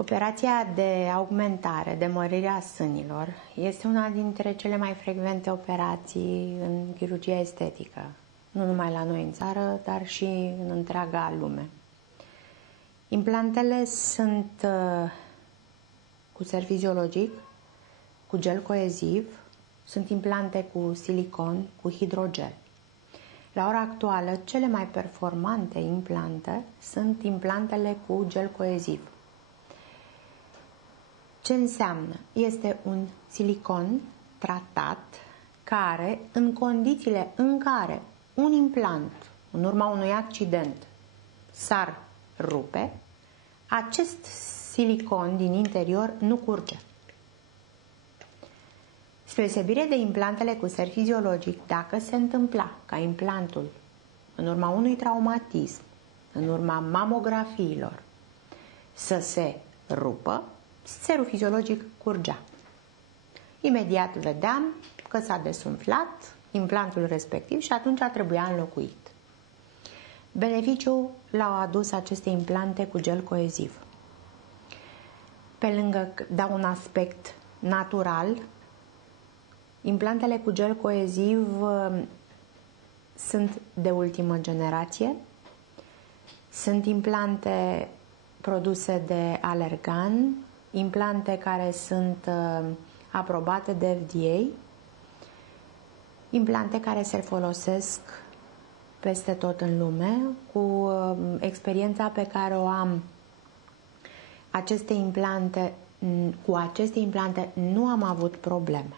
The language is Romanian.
Operația de augmentare, de mărire a sânilor, este una dintre cele mai frecvente operații în chirurgia estetică, nu numai la noi în țară, dar și în întreaga lume. Implantele sunt cu ser fiziologic, cu gel coeziv, sunt implante cu silicon, cu hidrogel. La ora actuală, cele mai performante implante sunt implantele cu gel coeziv. Ce înseamnă? Este un silicon tratat care, în condițiile în care un implant, în urma unui accident, s-ar rupe, acest silicon din interior nu curge. Spre deosebire de implantele cu ser fiziologic, dacă se întâmpla ca implantul, în urma unui traumatism, în urma mamografiilor, să se rupă, serul fiziologic curgea. Imediat vedeam că s-a desumflat implantul respectiv și atunci trebuia înlocuit. Beneficiul l-au adus aceste implante cu gel coeziv. Pe lângă că dau un aspect natural, implantele cu gel coeziv sunt de ultimă generație. Sunt implante produse de Allergan, implante care sunt aprobate de FDA, implante care se folosesc peste tot în lume. Cu experiența pe care o am, cu aceste implante nu am avut probleme.